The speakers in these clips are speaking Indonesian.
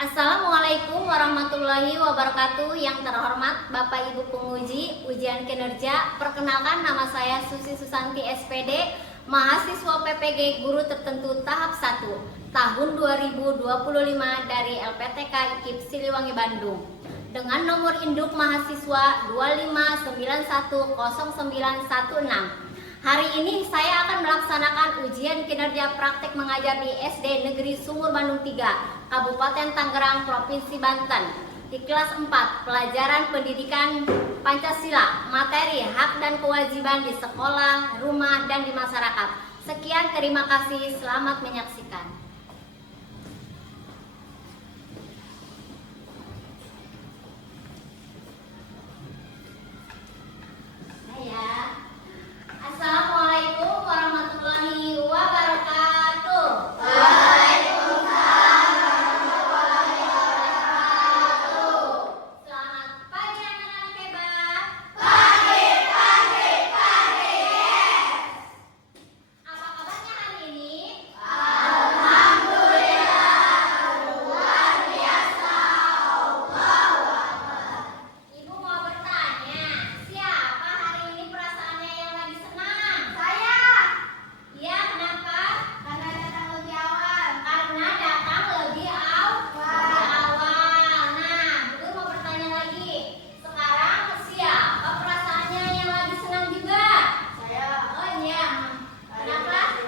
Assalamualaikum warahmatullahi wabarakatuh. Yang terhormat Bapak Ibu penguji ujian kinerja, perkenalkan nama saya Susi Susanti SPD, mahasiswa PPG Guru Tertentu tahap 1 tahun 2025 dari LPTK IKIP Siliwangi Bandung dengan nomor induk mahasiswa 259109116. Hari ini saya akan melaksanakan ujian kinerja praktek mengajar di SD Negeri Sumur Bandung 3, Kabupaten Tangerang, Provinsi Banten. Di kelas 4, pelajaran pendidikan Pancasila, materi hak dan kewajiban di sekolah, rumah, dan di masyarakat. Sekian, terima kasih, selamat menyaksikan. Assalamualaikum warahmatullahi wabarakatuh. Waalaikumsalam warahmatullahi wabarakatuh. Selamat pagi anak-anak hebat. Pagi, pagi, pagi. Apa kabarnya hari ini? Alhamdulillah, luar biasa. Allahu Akbar. Ibu mau bertanya, siapa hari ini perasaannya yang lagi senang? Saya. Iya, kenapa? Karena datang lebih awal. Karena datang lebih awal. Nah, Bu mau bertanya lagi. Sekarang siapa perasaannya yang lagi senang juga? Saya. Oh iya. Kenapa?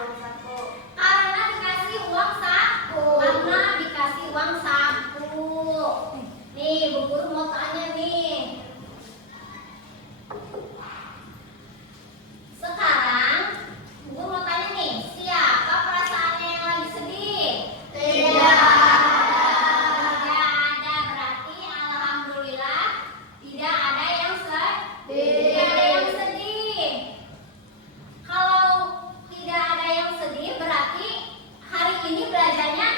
Karena dikasih uang saku. Karena dikasih uang saku. Nih, Bu Guru mau tanya nih. Sekarang, Bu mau tanya nih, siapa perasaannya yang lagi sedih? Tidak ada, berarti alhamdulillah tidak ada yang sedih. Kalau tidak ada yang sedih, berarti hari ini belajarnya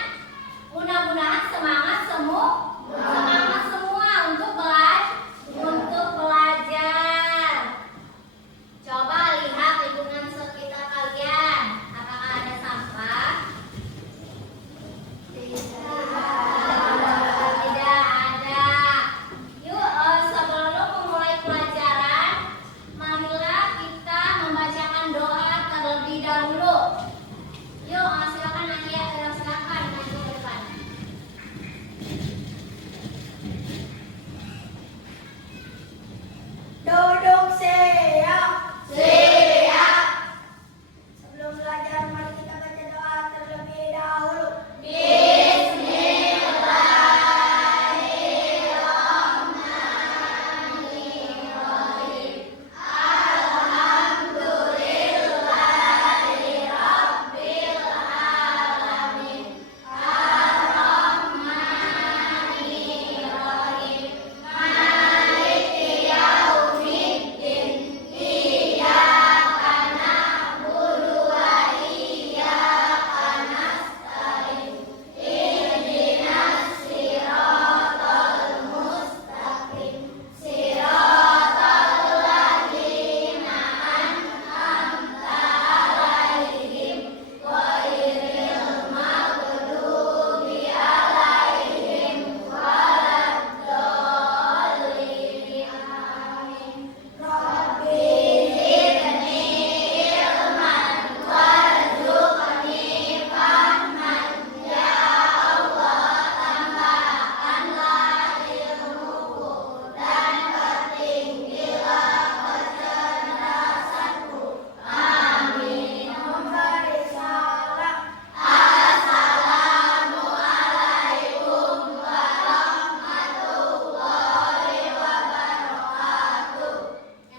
mudah-mudahan semangat semua untuk belajar. Coba lihat lingkungan sekitar kalian. Apakah ada sampah? Tidak ada. Yuk, sebelum memulai pelajaran, marilah kita membacakan doa terlebih dahulu. Yuk, silakan Nadia, silakan maju ke depan. Duduk siap. Siap. Sebelum belajar, mari kita baca doa terlebih dahulu. Ya,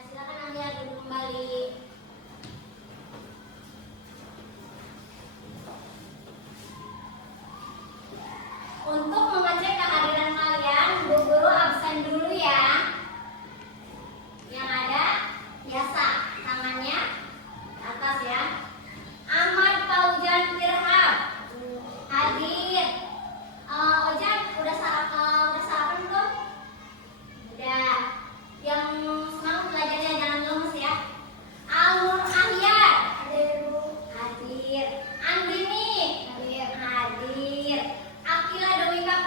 silakan Nadia duduk kembali. Untuk mengecek kehadiran kalian, Bu Guru absen dulu ya. Yang ada biasa, tangannya ke atas ya. Ahmad Paujan Firhab hadir. Ojan udah sarapan belum? Udah. Yang semangat belajarnya jangan lemes ya. Alnur Ahyar hadir. Andini hadir. Akila Dewika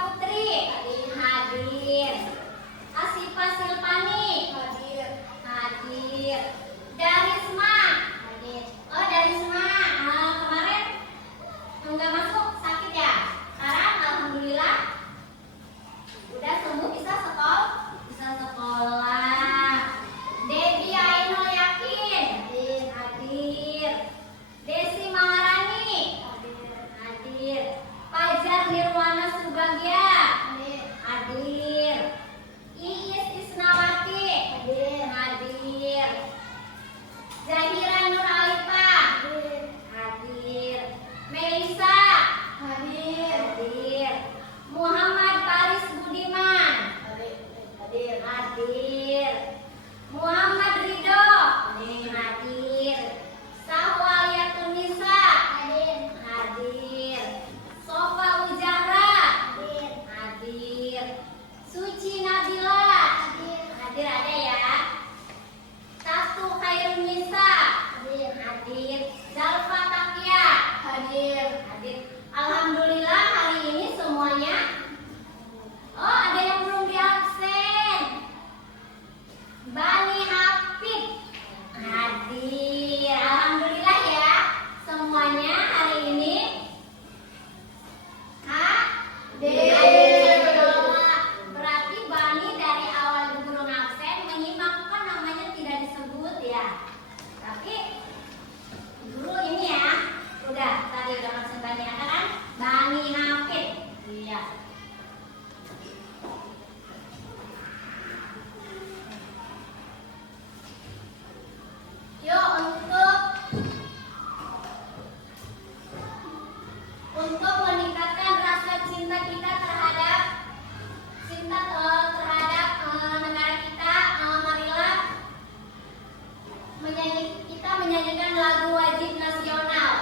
Bagja. Hadir. Hadir. Iis Isnawati. Hadir. Hadir. Zahira Nur Alifah. Hadir. Hadir. Melisa. Hadir. Hadir. Muhammad Faris Budiman. Hadir. Hadir. Muhammad Ridho. Hadir. Sahwaliyatun Nisa. Hadir. Hadir. Sofa Ujara. Hadir. Hadir. Suci Nabila. Hadir. Hadir ada ya. Tatu Khairun Nisa. Hadir. Hadir. Zalfa Takia. Hadir. Hadir. Alhamdulillah hari ini semuanya. Oh, ada yang belum diabsen. Bani Hafid. Hadir. Alhamdulillah ya. Semuanya hari ini hadir. Berarti Bani dari awal guru absen menyimak kan namanya tidak disebut ya. Tapi guru ini ya udah tadi udah absen Bani ada kan? Bani Hafid. Iya. Yuk untuk meningkatkan rasa cinta kita terhadap negara kita, marilah kita menyanyikan lagu wajib nasional.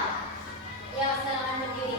Ya, silakan berdiri.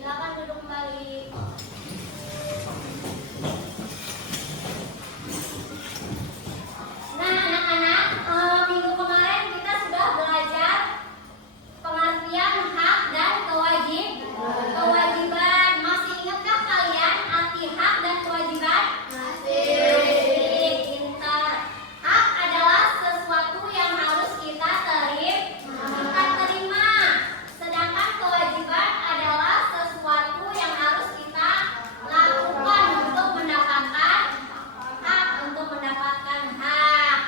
Silakan duduk kembali. Nah, anak-anak, minggu kemarin kita sudah belajar pengertian hak dan kewajiban. Masih ingatkah kalian arti hak dan kewajiban? Masih. Pintar. Hak adalah sesuatu yang harus kita terima. Sedangkan kewajiban adalah sesuatu yang harus kita lakukan untuk mendapatkan hak.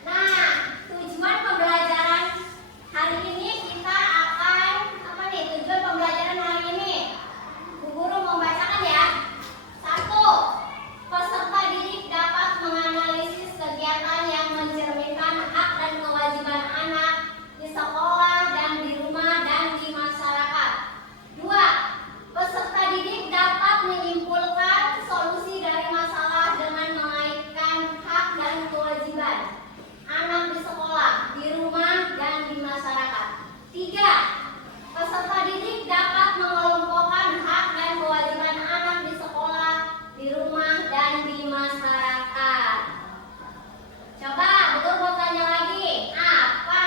Nah, tujuan pembelajaran hari ini kita akan tujuan pembelajaran hari ini? Bu Guru membacakan ya. 1. Peserta didik dapat menganalisis kegiatan yang mencerminkan hak dan kewajiban anak di sekolah dan di rumah dan di masyarakat. 2. Peserta didik dapat menyimpulkan solusi dari masalah dengan mengaitkan hak dan kewajiban anak di sekolah, di rumah, dan di masyarakat. 3. Peserta didik dapat mengelompokkan hak dan kewajiban anak di sekolah, di rumah, dan di masyarakat. Coba betul mau tanya lagi, apa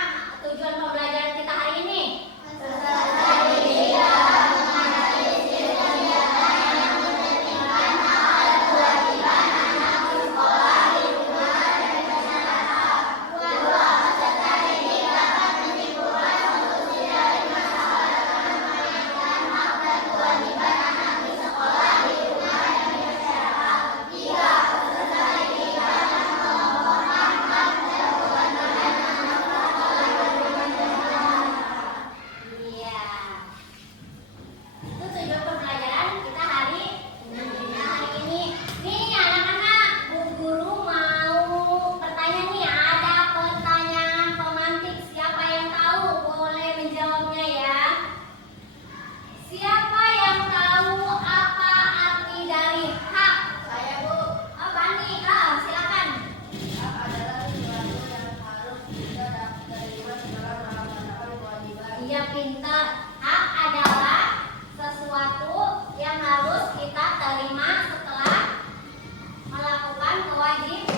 tujuan pembelajaran kita hari ini? Peserta didik dapat menganalisis kegiatan yang mencerminkan hak dan kewajiban anak di sekolah, di rumah, dan di masyarakat. 2. Peserta didik dapat menyimpulkan solusi dari pintar. Hak adalah sesuatu yang harus kita terima setelah melakukan kewajiban.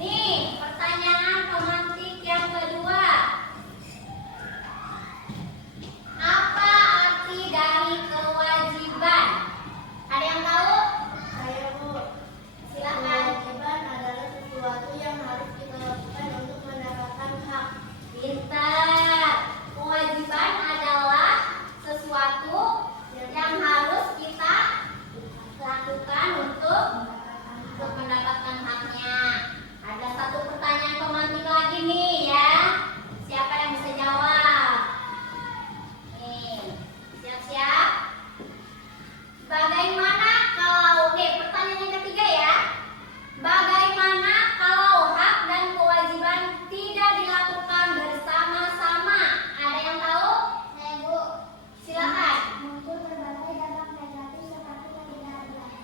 Nih, pertanyaan pemantik yang kedua. Apa arti dari kewajiban? Ada yang tahu? Saya Bu. Silakan. Kewajiban adalah sesuatu yang harus kita lakukan untuk mendapatkan hak. Pintar. Kewajiban adalah sesuatu yang harus kita lakukan untuk mendapatkan haknya. Ada satu pertanyaan pemantik lagi nih ya. Siapa yang bisa jawab? Nih, siap-siap. Bagaimana kalau, pertanyaan yang ketiga ya. Bagaimana kalau hak dan kewajiban tidak dilakukan bersama-sama? Ada yang tahu? Saya Bu. Silakan. Muncul berbagai dampak negatif seperti ketidakadilan.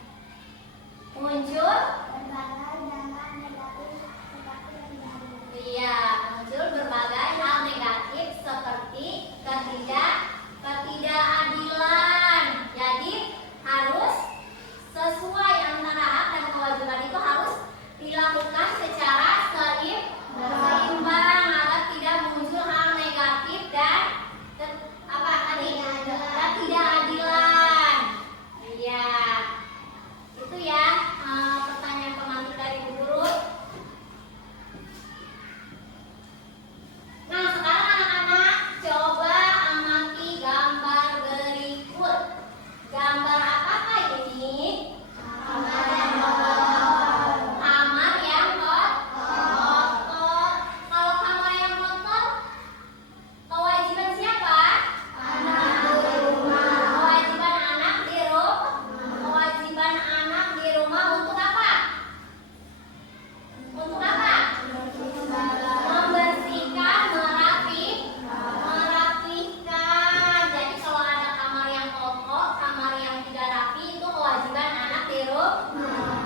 Muncul? Berbagai dampak negatif seperti ketidakadilan. Iya, muncul berbagai hal negatif seperti ketidakadilan. Jadi harus sesuai antara hak dan kewajiban itu harus dilakukan secara seimbang agar tidak muncul hal negatif dan ketidakadilan. Iya, itu ya pertanyaan pemantik dari Bu Guru. Nah, sekarang anak-anak coba amati gambar berikut. Gambar apakah ini? Kamar yang kotor. Kalau kamar yang kotor, kewajiban siapa? Kewajiban anak di rumah. Kewajiban anak di rumah untuk apa? Untuk apa? Membersihkan, merapikan. Jadi kalau ada kamar yang kotor, kamar yang tidak rapi, itu kewajiban anak di rumah.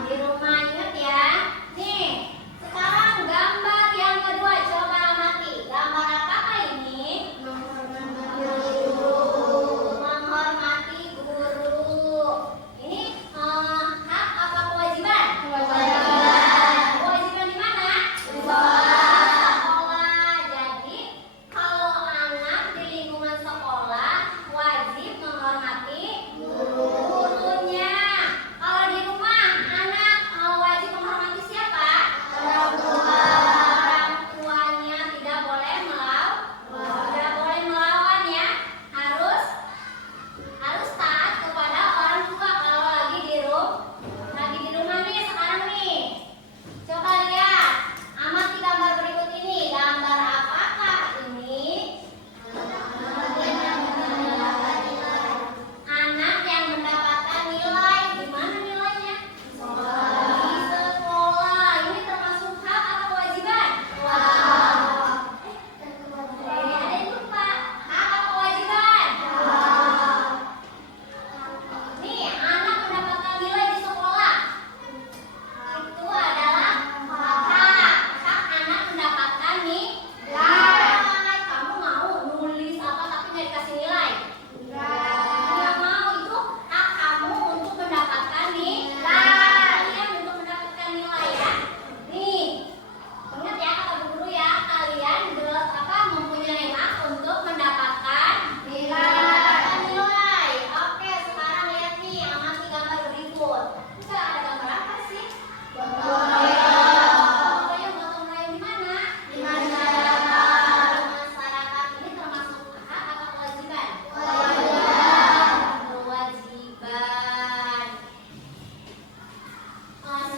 Ingat ya. Nih, sekarang gambar yang kedua, coba amati. Gambar apakah ini? Menghormati guru. Ini hak apa kewajiban? Kewajiban di mana? Sekolah. Jadi kalau anak di lingkungan sekolah wajib menghormati gurunya. Kalau di rumah anak wajib menghormati siapa? Orang tuanya. Tidak boleh melawan ya. Harus taat kepada orang tua kalau lagi di rumah nih sekarang nih. Coba lihat, amati gambar berikut ini. Gambar apakah ini? Anak yang mendapatkan nilai. Di mana nilainya? Di sekolah. Ini termasuk hak atau kewajiban? Ada yang lupa. Hak atau kewajiban? Nih, anak mendapatkan nilai di sekolah. Itu adalah hak. Hak anak mendapatkan nilai. Kamu mau nulis apa tapi nggak dikasih nilai? Nggak mau. Itu hak kamu untuk mendapatkan nilai. Kalian untuk mendapatkan nilai ya. Nih, ingat ya kata Bu Guru ya. Kalian mempunyai hak untuk mendapatkan nilai. Oke, sekarang lihat nih, amati gambar berikut. Bisa ada gambar apa sih? Gotong royong di mana? Di masyarakat. Ini termasuk hak atau kewajiban? Kewajiban.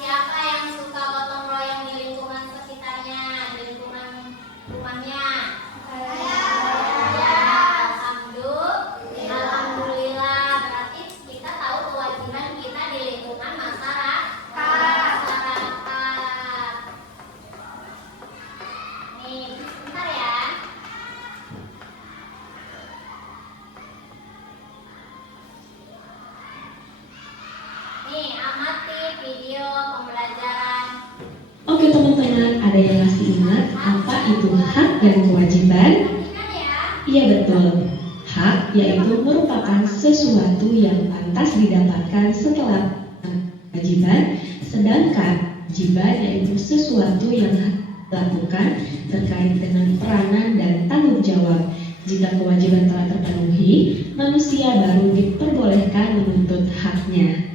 Siapa yang suka gotong royong di lingkungan sekitarnya, di lingkungan rumahnya? Ya, alhamdulillah. Berarti kita tahu kewajiban kita di lingkungan masyarakat. Nih, bentar ya. Nih, amati video pembelajaran. Oke teman-teman, ada yang masih ingat apa itu hak dan kewajiban? Iya betul. Hak yaitu merupakan sesuatu yang pantas didapatkan setelah kewajiban, sedangkan kewajiban yaitu sesuatu yang harus dilakukan terkait dengan peranan dan tanggung jawab. Jika kewajiban telah terpenuhi, manusia baru diperbolehkan menuntut haknya.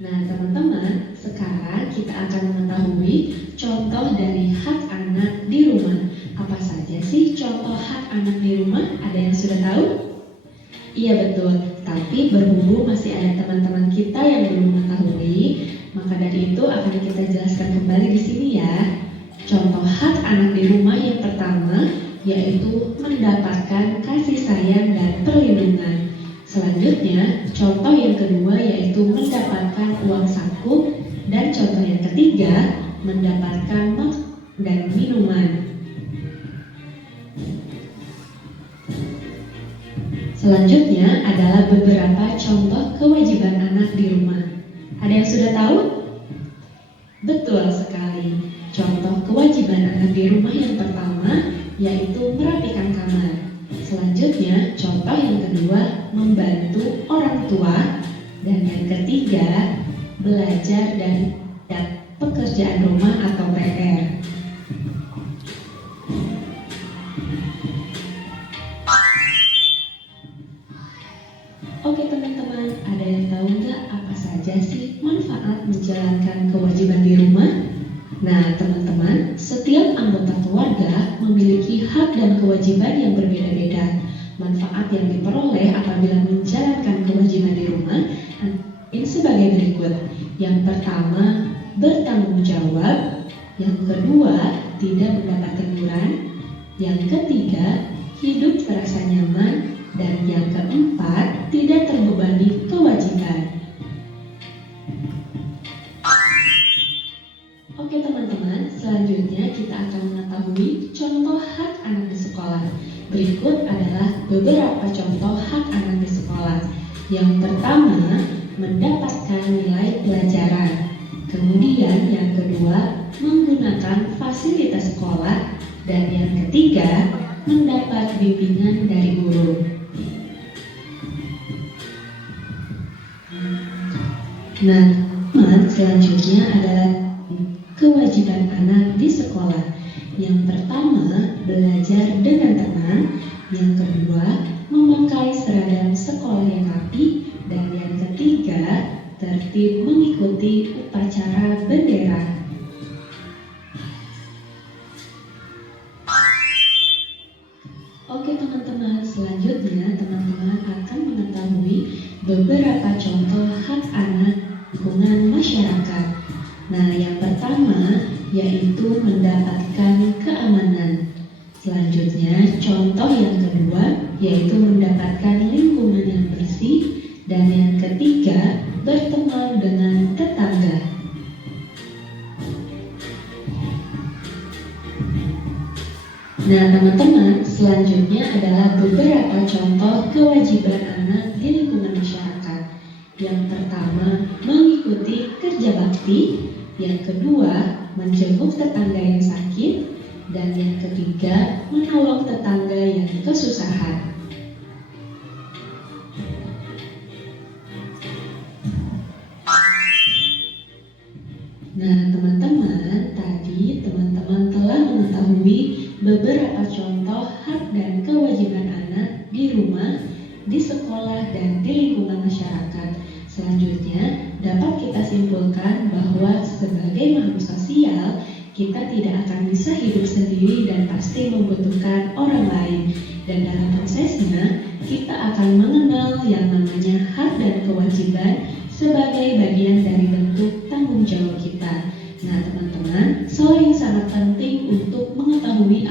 Nah, teman-teman, sekarang kita akan mengetahui contoh dari hak anak di rumah. Apa saja sih contoh hak anak di rumah? Ada yang sudah tahu? Iya betul, tapi berhubung masih ada teman-teman kita yang belum mengetahui, maka dari itu akan kita jelaskan kembali di sini ya. Contoh hak anak di rumah yang pertama yaitu mendapatkan kasih sayang dan perlindungan. Selanjutnya, contoh yang kedua yaitu mendapatkan uang saku, dan contoh yang ketiga mendapatkan makanan dan minuman. Selanjutnya adalah beberapa contoh kewajiban anak di rumah. Ada yang sudah tahu? Betul sekali. Contoh kewajiban anak di rumah yang pertama yaitu merapikan kamar. Selanjutnya, contoh yang kedua membantu orang tua, dan yang ketiga belajar dan pekerjaan rumah atau PR. Oke teman-teman, ada yang tahu nggak apa saja sih manfaat menjalankan kewajiban di rumah? Nah teman-teman, setiap anggota keluarga memiliki hak dan kewajiban yang berbeda-beda. Manfaat yang diperoleh apabila menjalankan kewajiban di rumah ini sebagai berikut. Yang pertama, bertanggung jawab. Yang kedua, tidak mendapat teguran. Yang ketiga, hidup terasa nyaman. Dan yang keempat, tidak terbebani kewajiban. Oke teman-teman, selanjutnya kita akan mengetahui contoh hak anak di sekolah. Berikut adalah beberapa contoh hak anak di sekolah. Yang pertama, mendapatkan nilai pelajaran. Kemudian yang kedua, menggunakan fasilitas sekolah. Dan yang ketiga, mendapat bimbingan dari guru. Nah, teman, selanjutnya adalah kewajiban anak di sekolah. Yang pertama, belajar dengan tenang. Yang kedua, memakai seragam sekolah yang rapi. Dan yang ketiga, tertib mengikuti upacara bendera. Oke teman-teman, selanjutnya teman-teman akan mengetahui beberapa contoh hak anak lingkungan masyarakat. Nah, yang pertama yaitu mendapatkan keamanan. Selanjutnya, contoh yang kedua yaitu mendapatkan lingkungan yang bersih. Dan yang ketiga, berteman dengan tetangga. Nah, teman-teman, selanjutnya adalah beberapa contoh kewajiban anak di lingkungan masyarakat. Yang pertama, mengikuti kerja bakti. Yang kedua, menjenguk tetangga yang sakit. Dan yang ketiga, menolong tetangga yang kesusahan. Nah, teman-teman, tadi teman-teman telah mengetahui beberapa contoh hak dan kewajiban anak di rumah, di sekolah, dan di lingkungan masyarakat. Selanjutnya, dapat kita simpulkan bahwa sebagai makhluk sosial, kita tidak akan bisa hidup sendiri dan pasti membutuhkan orang lain. Dan dalam prosesnya, kita akan mengenal yang namanya hak dan kewajiban sebagai bagian dari bentuk tanggung jawab kita. Nah, teman-teman, soal yang sangat penting untuk mengetahui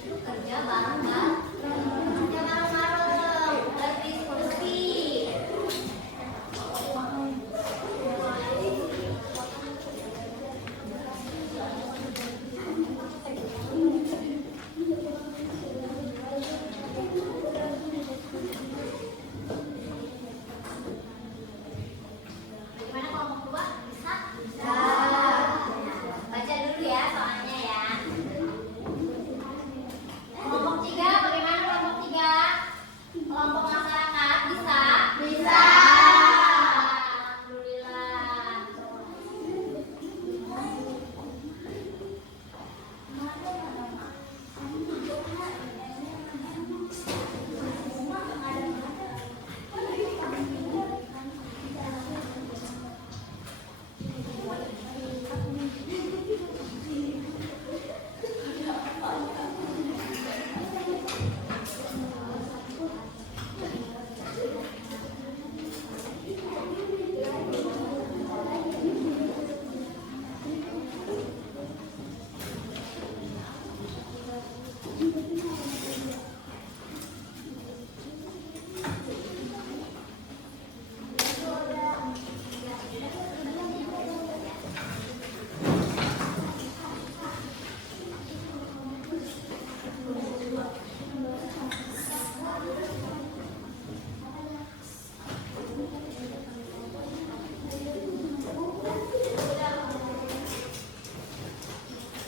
itu kerja bareng-bareng. Kerja bareng-bareng, berdiskusi. Gimana kelompok 2? Bisa? Bisa. Baca dulu ya soalnya ya. Kelompok 3, bagaimana kelompok 3? Kelompok masyarakat bisa? Bisa. Alhamdulillah.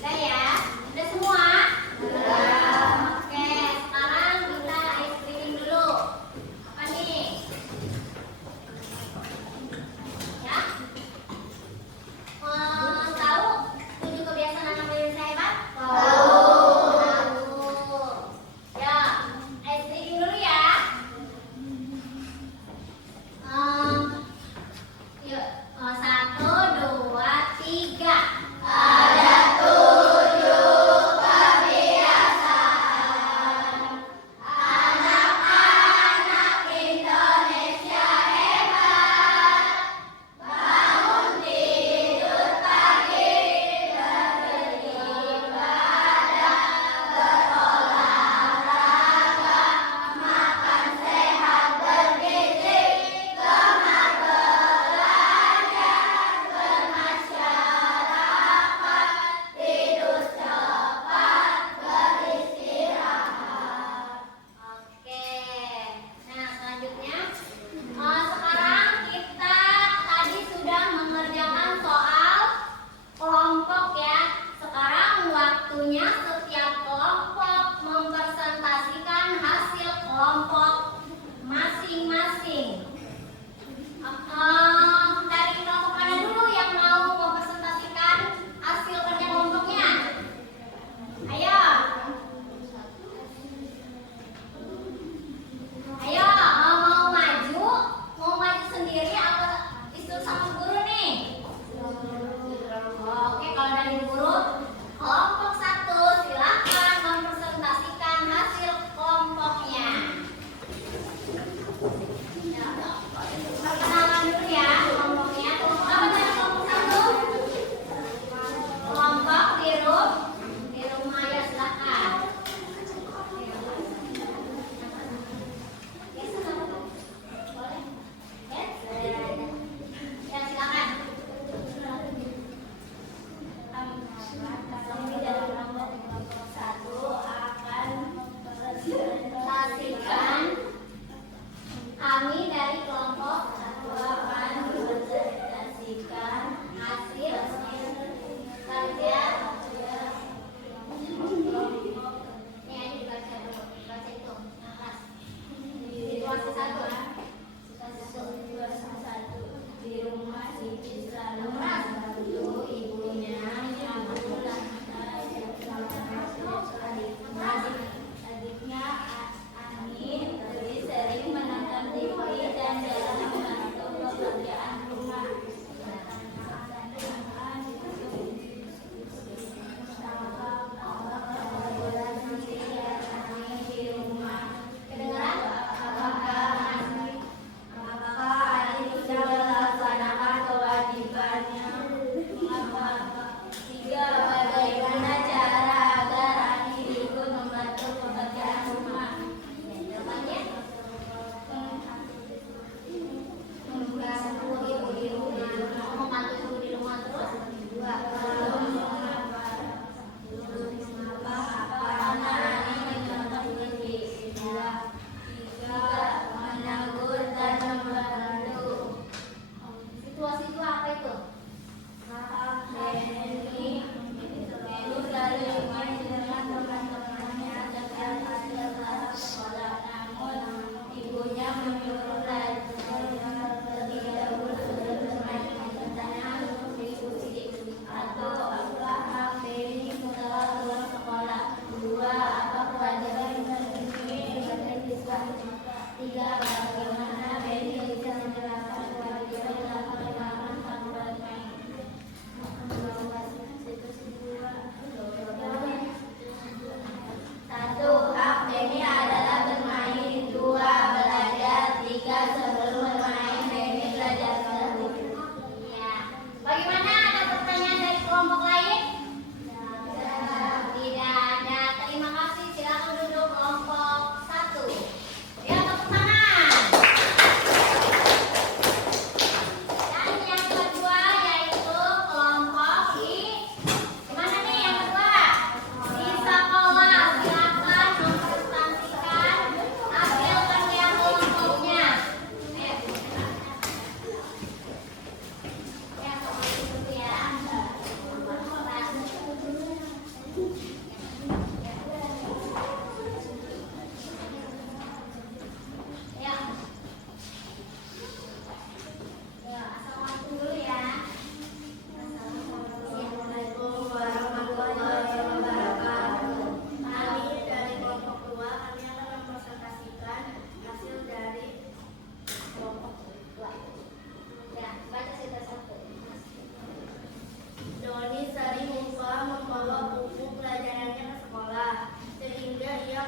Udah ya? Udah semua? Udah. Oke, sekarang kita ice cream dulu. Apa nih? Ya? Tahu 7 kebiasaan anak Indonesia hebat? Tahu. Ya, ice cream dulu ya. Yuk, 1, 2, 3. Ada 7 kebiasaan anak-anak Indonesia hebat. Bangun tidur pagi, beribadah, berolahraga, makan sehat bergizi, gemar belajar, bermasyarakat, tidur cepat, beristirahat. Oke, nah selanjutnya sekarang kita tadi sudah mengerjakan soal kelompok ya. Sekarang waktunya setiap kelompok mempresentasikan hasil kelompok masing-masing. Dari kelompok mana dulu yang mau mempresentasikan hasil kerja kelompoknya? Ayo. Ayo, mau maju? Mau maju sendiri atau disuruh sama guru nih? Oke, kalau dari guru, kelompok 1 silakan mempresentasikan hasil kelompoknya. Ya, perkenalan dulu ya kelompoknya. Apa nama kelompok 1? Kelompok biru Maya, silakan. Ya, silakan. Boleh? Ya, ya silakan. Kami dari kelompok 1 akan mempresentasikan. Kami dari kelompok 1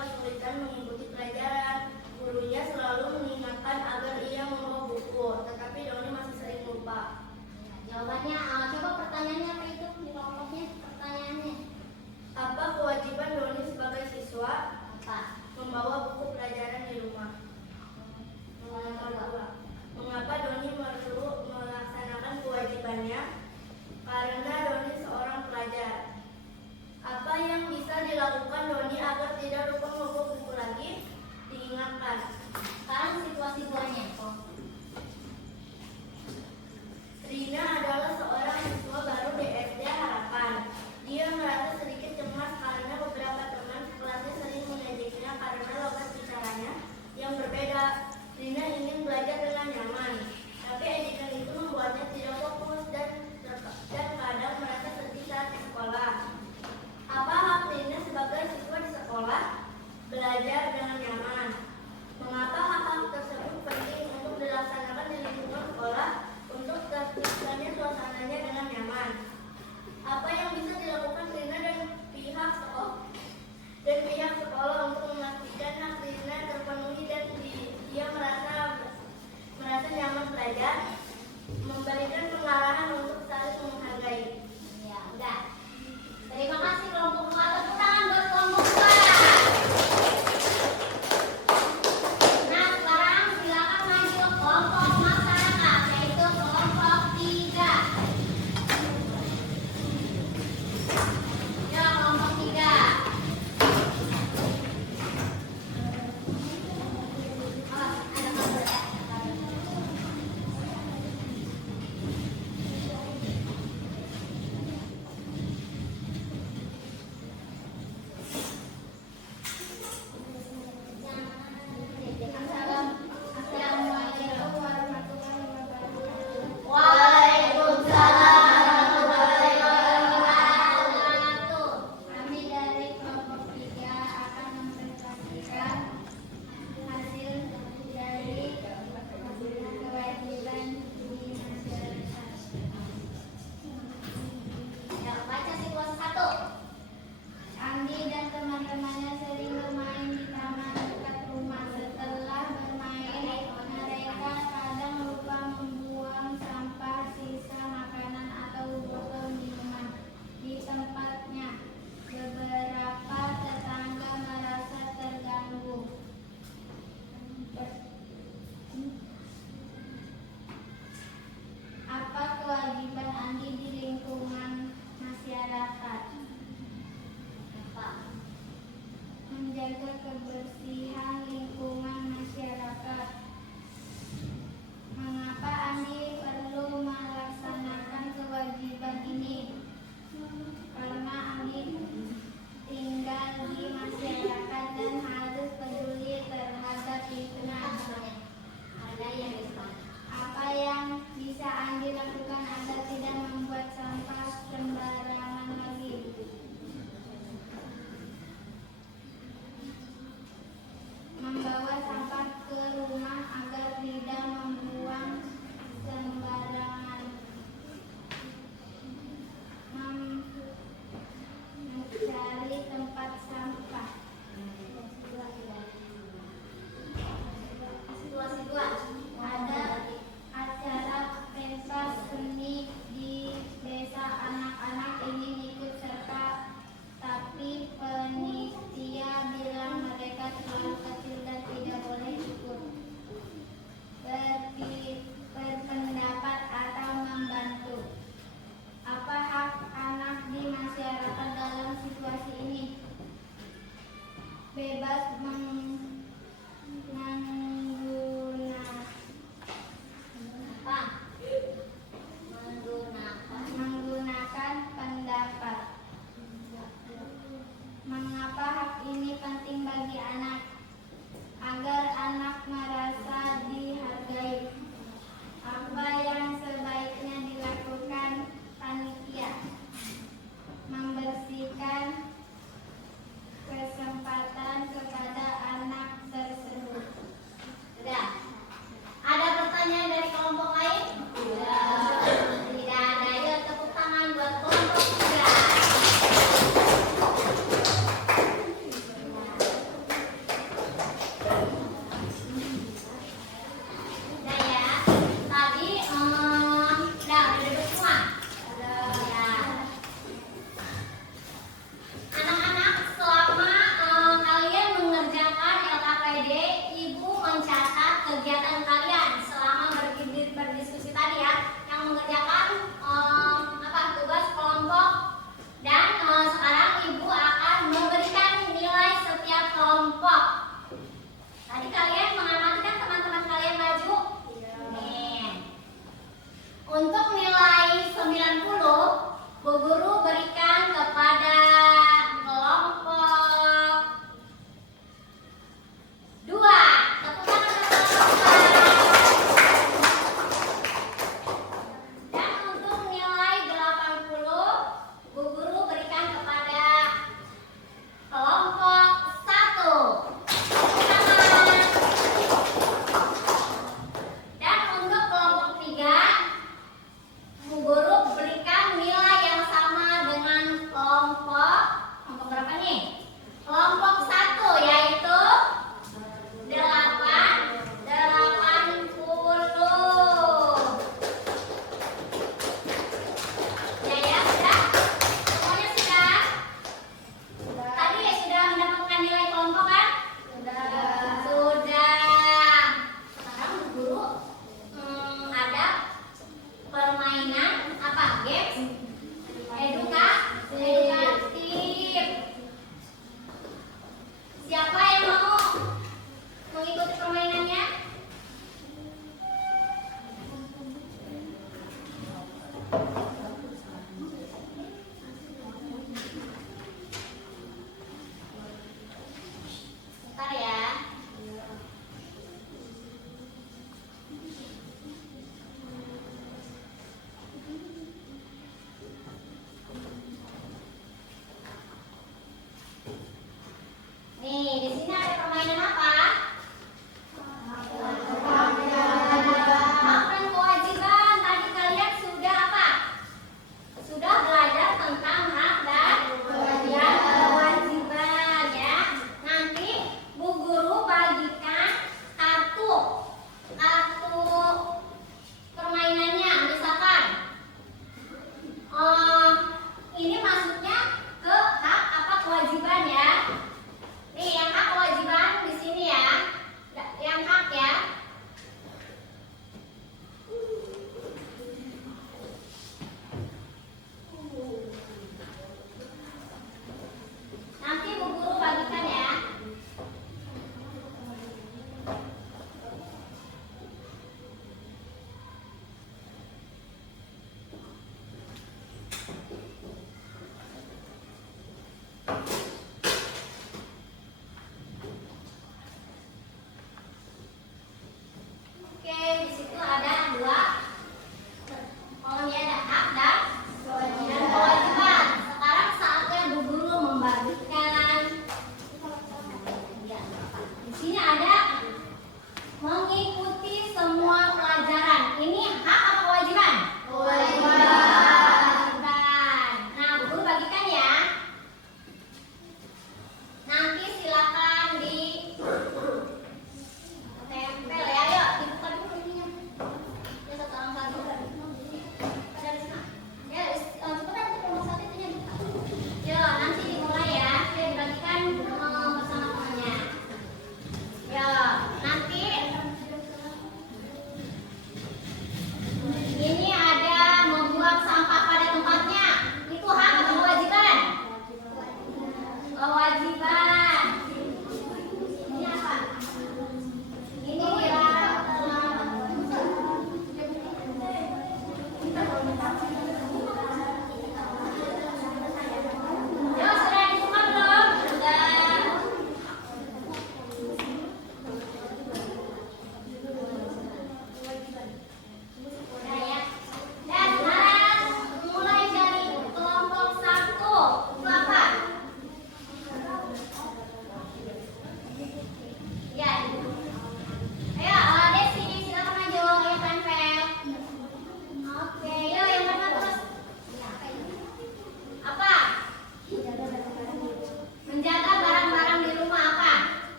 kesulitan mengikuti pelajaran. Gurunya selalu mengingatkan agar ia membawa buku, tetapi Doni masih sering lupa. Jawabannya, coba pertanyaannya apa itu di kelompoknya? Pertanyaannya Apa kewajiban Doni sebagai siswa? apa? Membawa buku pelajaran di rumah. Nomor 2. Mengapa Doni perlu melaksanakan kewajibannya? Karena Doni seorang pelajar. Apa yang bisa dilakukan Doni agar tidak lupa membawa buku lagi? Diingatkan. Sekarang situasi-situasinya. Rina adalah seorang siswa baru di SD Harapan. Dia merasa sedikit cemas karena beberapa teman sekelasnya sering mengejeknya karena logat bicaranya yang berbeda. Rina ingin belajar dengan nyaman, tapi ejekan itu membuatnya tidak fokus dan kadang merasa sedih saat di sekolah. Apa hak Rina sebagai siswa di sekolah? Belajar dengan nyaman. Mengapa hak-hak tersebut penting untuk dilaksanakan di lingkungan sekolah untuk terciptanya suasananya dengan nyaman? Apa yang bisa dilakukan Rina dan pihak sekolah untuk memastikan hak Rina terpenuhi dan dia merasa nyaman belajar? Memberikan pengarahan untuk saling menghargai. Ya, udah. Terima kasih kelompok 2. Tepuk tangan buat kelompok 2. Nah, sekarang silakan maju ke kelompok masyarakat, yaitu kelompok 3. Ya, kelompok 3. Ada kabel ya? Assalamualaikum warahmatullahi wabarakatuh. Waalaikumsalam warahmatullahi wabarakatuh. Kami dari kelompok 3 akan mempresentasikan hasil dari kewajiban di masyarakat. Ya, baca situasi 1. Andi dan teman-temannya sering bermain di taman dekat rumah. Setelah bermain, mereka kadang lupa membuang sampah, sisa makanan atau botol minuman di tempatnya. Beberapa tetangga merasa terganggu. Apa kewajiban Andi di lingkungan masyarakat? Menjaga kebersihan lingkungan masyarakat. Mengapa Andi perlu melaksanakan kewajiban ini? Karena Andi tinggal di masyarakat dan harus peduli terhadap lingkungan. Apa yang bisa Andi lakukan agar tidak membuat sampah sembarangan lagi? Membawa sampah ke rumah Udah ya. Tadi udah duduk semua. Ya. Anak-anak, selama kalian mengerjakan LKPD, Ibu mencatat kegiatan kalian selama berdiskusi tadi ya, yang mengerjakan tugas kelompok, dan sekarang Ibu akan memberikan nilai setiap kelompok. Tadi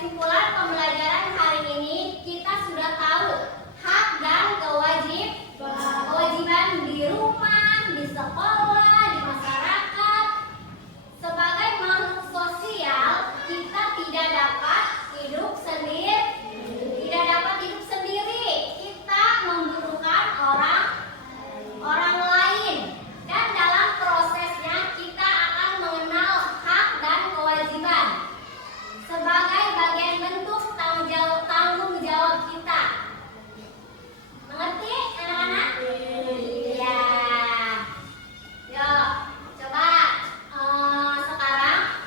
kesimpulan pembelajaran hari ini, kita sudah tahu hak dan kewajiban di rumah, di sekolah, di masyarakat. Sebagai makhluk sosial, kita tidak dapat hidup sendiri. Kita membutuhkan orang lain. Dan dalam prosesnya kita akan mengenal hak dan kewajiban sebagai bagian bentuk tanggung jawab kita. Mengerti anak-anak? Iya. Yuk, coba sekarang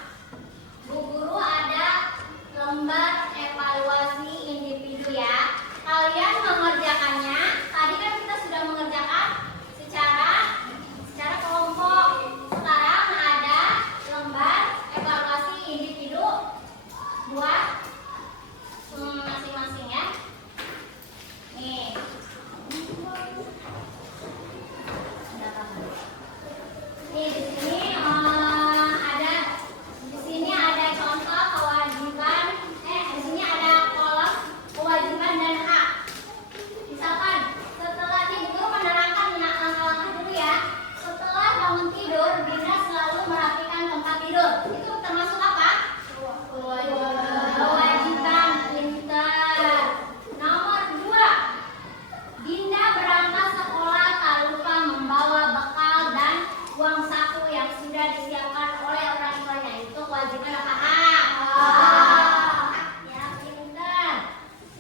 Bu Guru ada lembar evaluasi individu ya. Kalian mengerjakannya. Tadi kan kita sudah mengerjakan secara kelompok. Sekarang ada lembar evaluasi individu buat masing-masing ya. Nih. Nih di sini ada contoh kewajiban. Di sini ada kolom kewajiban dan hak. Misalkan setelah tidur menerangkan langkah-langkah dulu ya. Setelah bangun tidur, Dinda selalu merapikan tempat tidur. Itu termasuk apa? Kewajiban pintar. Nomor 2, Dinda berangkat sekolah tak lupa membawa bekal dan uang saku yang sudah disiapkan oleh orang tuanya. Itu kewajiban apa? Hak. Ya, pintar.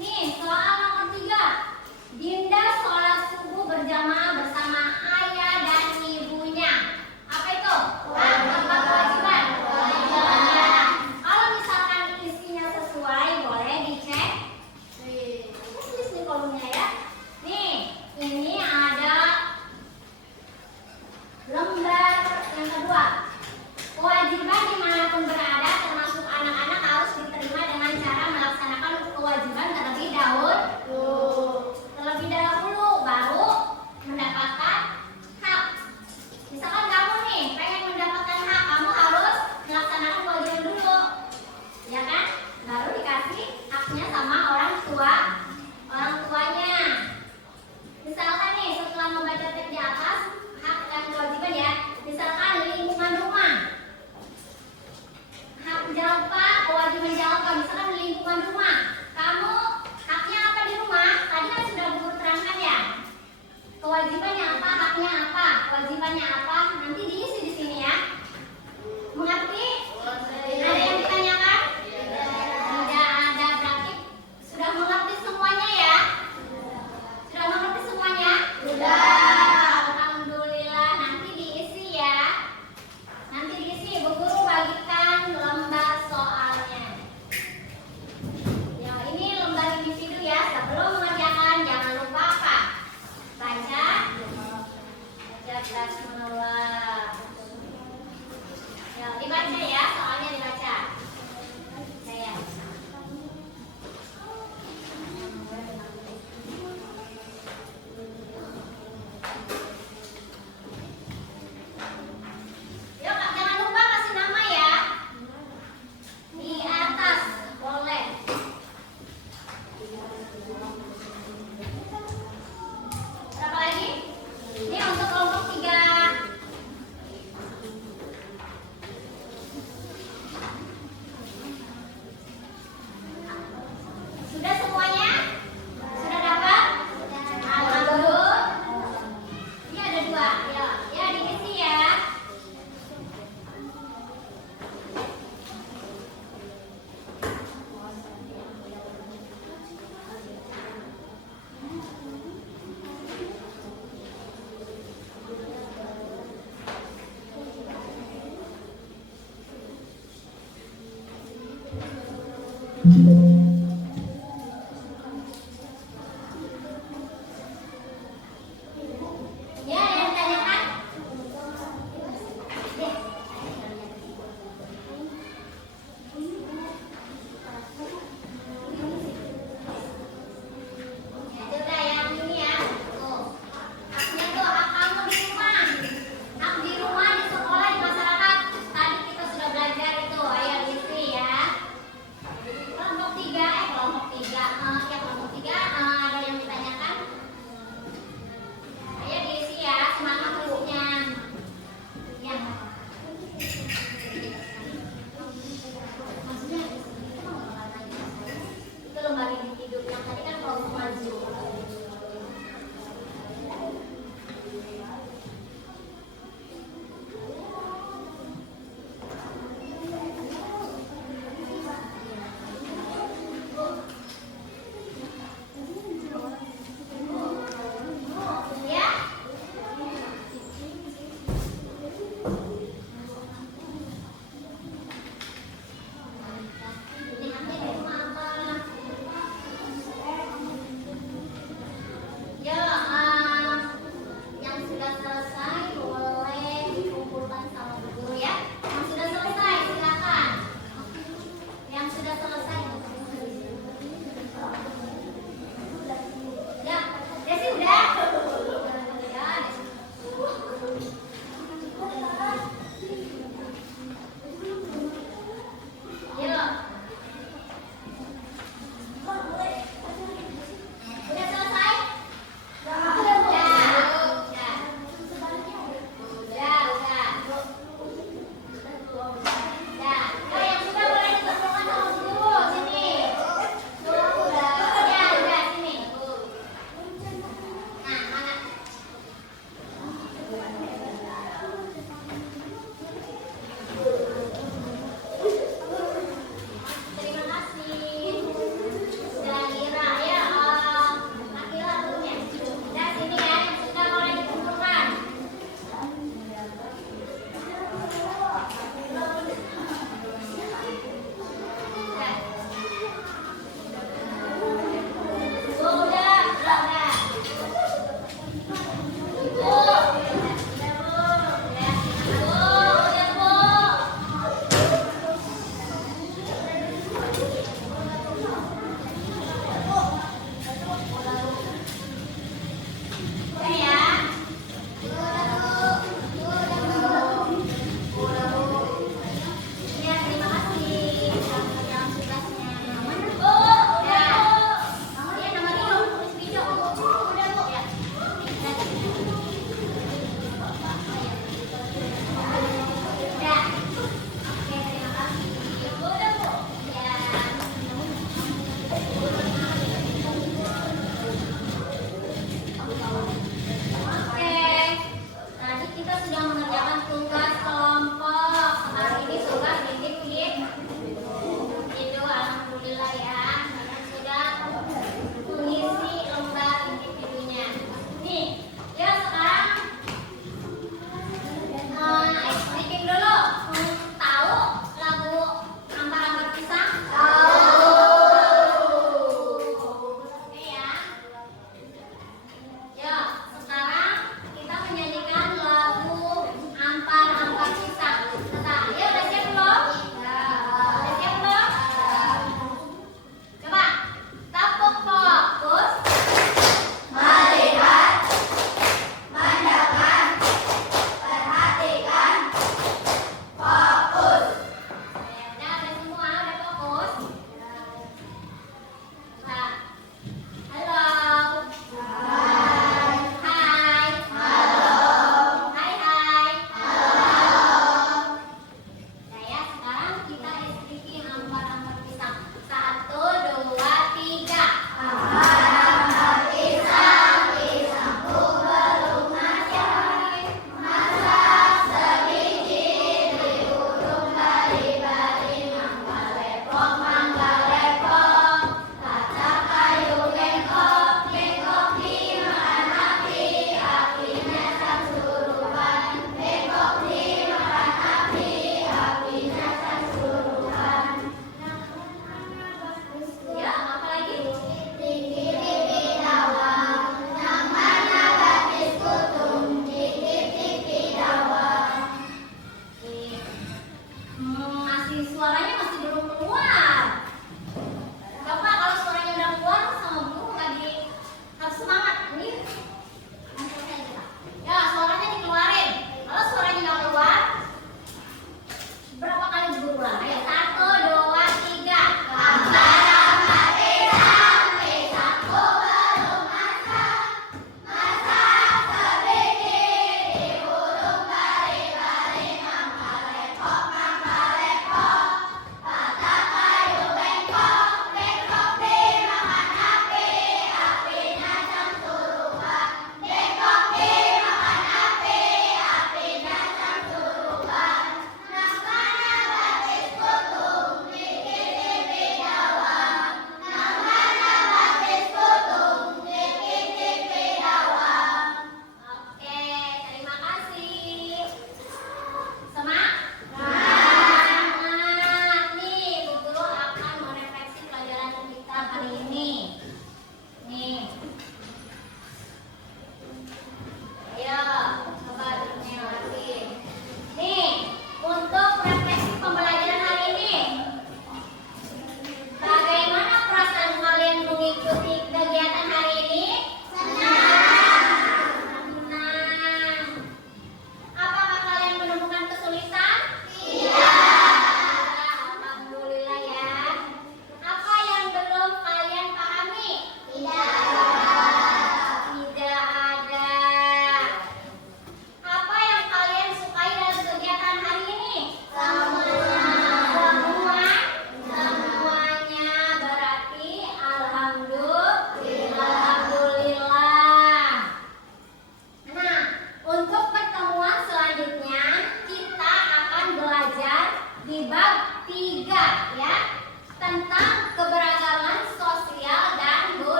Nih, soal nomor 3. Dinda sholat subuh berjamaah bersama ayah dan ibunya. Apa itu? Apa kewajiban? Ya. Kalau misalkan isinya sesuai, boleh dicek. Tulis nih kolomnya ya. Nih, ini ada lembar yang kedua. Kewajiban dimanapun berada, termasuk anak-anak, harus diterima dengan cara melaksanakan kewajiban terlebih dahulu, baru mendapatkan hak. Misalkan kamu nih pengen mendapatkan hak, kamu harus melaksanakan kewajiban dulu, ya kan? Baru dikasih haknya sama orang tuanya. Misalkan nih setelah membaca teks di atas hak dan kewajiban ya, misalkan lingkungan rumah, hak jalpa, kewajiban jalpa, misalkan lingkungan rumah, kamu haknya apa di rumah? Tadi kan sudah Bu terangkan ya. Kewajibannya apa, haknya apa, kewajibannya apa, nanti diisi di sini ya. Mengerti? Ada yang ditanyakan? Tidak ada, berarti sudah mengerti semuanya ya? Sudah mengerti semuanya? Alhamdulillah, nanti diisi ya. Nanti diisi, Bu Guru bagikan lembar soalnya. Ya, ini lembar individu ya. Sebelum mengerjakan jangan lupa apa? Baca basmalah. Ya, dibaca ya, soalnya dibaca. Saya. Yuk, Kak, jangan lupa kasih nama ya. Di atas, boleh. Berapa lagi? Ini untuk kelompok 3. Sudah semuanya? Sudah dapat? Alhamdulillah. Ini ada 2. Ya diisi ya.